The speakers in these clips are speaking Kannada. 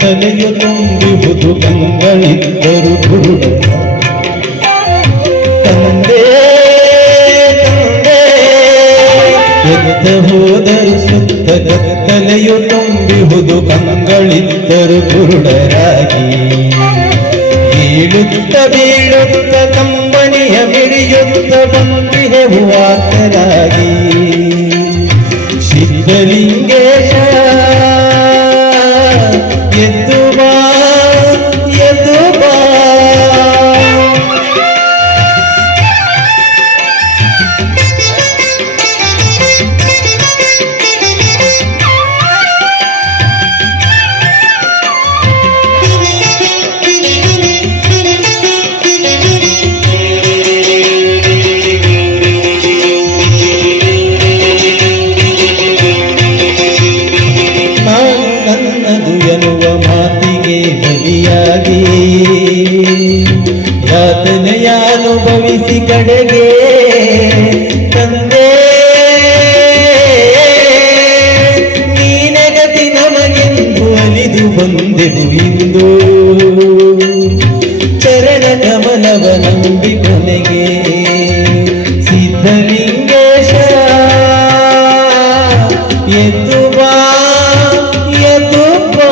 ತಲೆಯು ತುಂಬಿಹುದು ಕಂಗಳಿದ್ದರು ಕುರುಡ ತಂದೆ ತಂದೆ ಎದ್ದ ಹೋದರು ಸುತ್ತ ತಲೆಯು ತುಂಬಿಹುದು ಕಂಗಳಿದ್ದರು ಕುರುಡರಾಗಿ ಬೀಳುತ್ತ ಬೀಳುತ್ತ ಕಂಬನಿಯ ಮಿಡಿಯುತ್ತ ಬಂದಿಹೆವು ಆತರಾಗಿ ಸಿದ್ಧಲಿಂಗೇಶ ಎದ್ದು ಬಾ ಎದ್ದು ಬಾ ಬಲಿಯಾಗಿ ಯಾತನೆಯ ಅನುಭವಿಸಿ ಕಡೆಗೆ ತಂದೆ ನೀನಗತಿ ನಮಗೆಂದು ಅಲಿದು ಬಂದೆವು ಇಂದು ಚರಣ ಕಮಲವ ನಂಬಿ ಕೊನೆಗೆ ಸಿದ್ಧಲಿಂಗೇಶ ಎದ್ದು ಬಾ ಎದ್ದು ಬಾ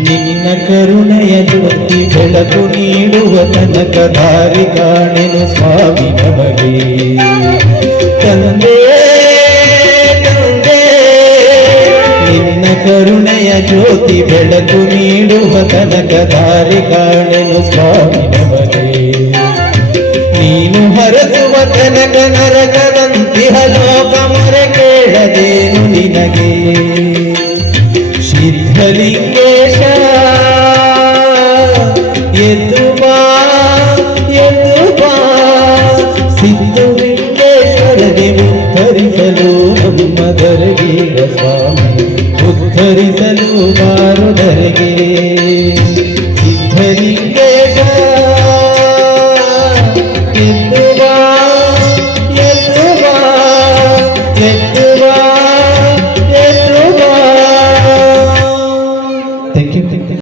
ನಿನ್ನ ಕರುಣೆಯ ಜ್ಯೋತಿ ಬೆಳಕು ನೀಡುವ ತನಕ ದಾರಿ ಕಾಣೆನು ಸ್ವಾಮಿ ನಮಗೆ ತಂದೆ ತಂದೆ ನಿನ್ನ ಕರುಣೆಯ ಜ್ಯೋತಿ ಬೆಳಕು ನೀಡುವ ತನಕ ದಾರಿ ಕಾಣೆನು ಸ್ವಾಮಿ ನಮಗೆ ನೀನು ಹರಸುವ ತನಕ ನರಕದಂತಿಹ ಲೋಕ ಮೊರೆ ಕೇಳದೇನು ನಿನಗೆ ಸಿದ್ಧಲಿಂಗೇಶ ಎದ್ದು ಬಾ ಎದ್ದು ಬಾ ಸಿದ್ಧಲಿಂಗೇಶ್ವರನೆ ಉದ್ಧರಿಸಲು ನಮ್ಮ ದರಗೀಗ ಸ್ವಾಮಿ ಉದ್ಧರಿಸಲು ಬಾರುದರಿಗೆ ಸಿದ್ಧಲಿಂಗೇಶ ಎದ್ದು